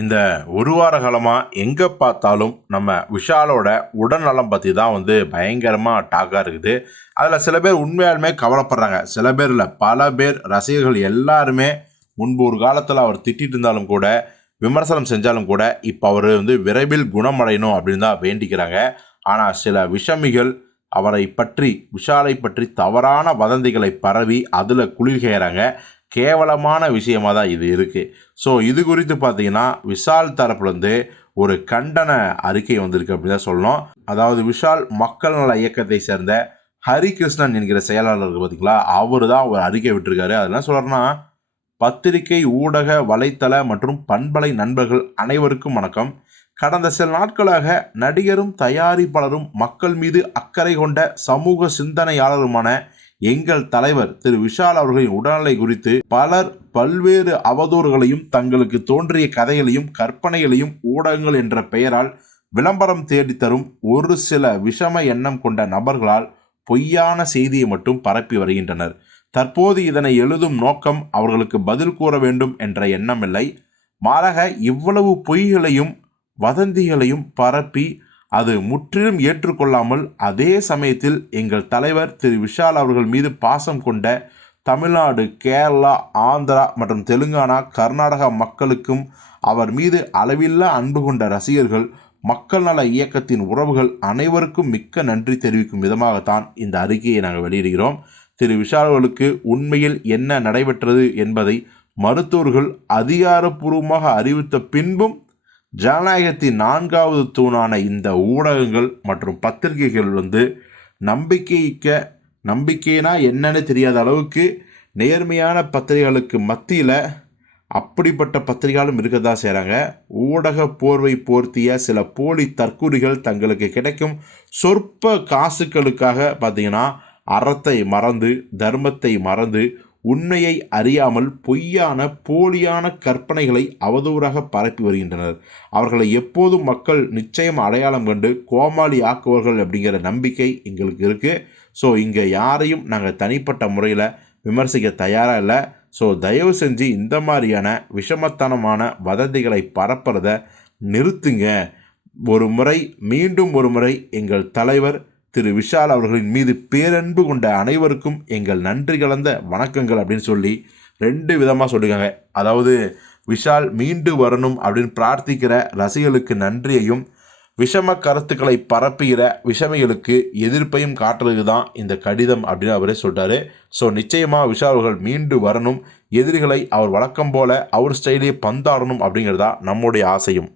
இந்த ஒரு வார காலமாக எங்கே பார்த்தாலும் நம்ம விஷாலோட உடல்நலம் பற்றி தான் பயங்கரமாக டாக்காக இருக்குது. அதில் சில பேர் உண்மையாலுமே கவலைப்படுறாங்க. சில பேர் இல்லை, பல பேர் ரசிகர்கள் எல்லாருமே முன்பு ஒரு காலத்தில் அவர் திட்டிட்டு இருந்தாலும் கூட, விமர்சனம் செஞ்சாலும் கூட, இப்போ அவர் விரைவில் குணமடையணும் அப்படின்னு தான் வேண்டிக்கிறாங்க. ஆனால் சில விஷமிகள் அவரை பற்றி, விஷாலை பற்றி தவறான வதந்திகளை பரவி அதில் குளிர்கிறாங்க. கேவலமான விஷயமாக தான் இது இருக்குது. ஸோ இது குறித்து பார்த்தீங்கன்னா விஷால் தரப்புலேருந்து ஒரு கண்டன அறிக்கை வந்திருக்கு அப்படின்னு தான் சொல்லணும். அதாவது விஷால் மக்கள் நல இயக்கத்தை சேர்ந்த ஹரிகிருஷ்ணன் என்கிற செயலாளர் பார்த்தீங்களா, அவர் தான் ஒரு அறிக்கை விட்டுருக்காரு. அதெல்லாம் சொல்கிறேன்னா, பத்திரிகை, ஊடக, வலைத்தள மற்றும் பண்பலை நண்பர்கள் அனைவருக்கும் வணக்கம். கடந்த சில நாட்களாக நடிகரும் தயாரிப்பாளரும் மக்கள் மீது அக்கறை கொண்ட சமூக சிந்தனையாளருமான எங்கள் தலைவர் திரு விஷால் அவர்களின் உடல்நிலை குறித்து பலர் பல்வேறு அவதூறுகளையும் தங்களுக்கு தோன்றிய கதைகளையும் கற்பனைகளையும் ஊடகங்கள் என்ற பெயரால் விளம்பரம் தேடித்தரும் ஒரு சில விஷம எண்ணம் கொண்ட நபர்களால் பொய்யான செய்தியை மட்டும் பரப்பி வருகின்றனர். தற்போது இதனை எழுதும் நோக்கம் அவர்களுக்கு பதில் கூற வேண்டும் என்ற எண்ணமில்லை. மாறாக இவ்வளவு பொய்களையும் வதந்திகளையும் பரப்பி அது முற்றிலும் ஏற்றுக்கொள்ளாமல் அதே சமயத்தில் எங்கள் தலைவர் திரு விஷால் அவர்கள் மீது பாசம் கொண்ட தமிழ்நாடு, கேரளா, ஆந்திரா மற்றும் தெலுங்கானா, கர்நாடகா மக்களுக்கும் அவர் மீது அளவில்லா அன்பு கொண்ட ரசிகர்கள், மக்கள் நல இயக்கத்தின் உறவுகள் அனைவருக்கும் மிக்க நன்றி தெரிவிக்கும் விதமாகத்தான் இந்த அறிக்கையை நாங்கள் வெளியிடுகிறோம். திரு விஷால் அவர்களுக்கு உண்மையில் என்ன நடைபெற்றது என்பதை மருத்துவர்கள் அதிகாரப்பூர்வமாக அறிவித்த பின்பும் ஜனநாயகத்தின் 4வது தூணான இந்த ஊடகங்கள் மற்றும் பத்திரிகைகள் நம்பிக்கைனா என்னன்னு தெரியாத அளவுக்கு நேர்மையான பத்திரிகைகளுக்கு மத்தியில் அப்படிப்பட்ட பத்திரிகைகளும் இருக்க தான் செய்கிறாங்க. ஊடக போர்வை போர்த்திய சில போலி தற்கூறிகள் தங்களுக்கு கிடைக்கும் சொற்ப காசுகளுக்காக பார்த்தீங்கன்னா அறத்தை மறந்து, தர்மத்தை மறந்து, உண்மையை அறியாமல் பொய்யான போலியான கற்பனைகளை அவதூறாக பரப்பி வருகின்றனர். அவர்களை எப்போதும் மக்கள் நிச்சயம் அடையாளம் கண்டு கோமாளி ஆக்குவார்கள் அப்படிங்கிற நம்பிக்கை எங்களுக்கு இருக்குது. ஸோ இங்கே யாரையும் நாங்கள் தனிப்பட்ட முறையில் விமர்சிக்க தயாராக இல்லை. ஸோ தயவு செஞ்சு இந்த மாதிரியான விஷமத்தனமான வதந்திகளை பரப்புறத நிறுத்துங்க. மீண்டும் ஒரு முறை எங்கள் தலைவர் திரு விஷால் அவர்களின் மீது பேரன்பு கொண்ட அனைவருக்கும் எங்கள் நன்றி கலந்த வணக்கங்கள் அப்படின்னு சொல்லி 2 விதமாக சொல்லியிருக்காங்க. அதாவது விஷால் மீண்டு வரணும் அப்படின்னு பிரார்த்திக்கிற ரசிகர்களுக்கு நன்றியையும், விஷம கருத்துக்களை பரப்புகிற விஷமிகளுக்கு எதிர்ப்பையும் காட்டுறதுக்கு தான் இந்த கடிதம் அப்படின்னு அவரே சொல்லிட்டாரு. ஸோ நிச்சயமாக விஷால் அவர்கள் மீண்டு வரணும், எதிரிகளை அவர் வழக்கம் போல அவர் ஸ்டைலே பந்தாடணும் அப்படிங்கிறதா நம்முடைய ஆசையும்.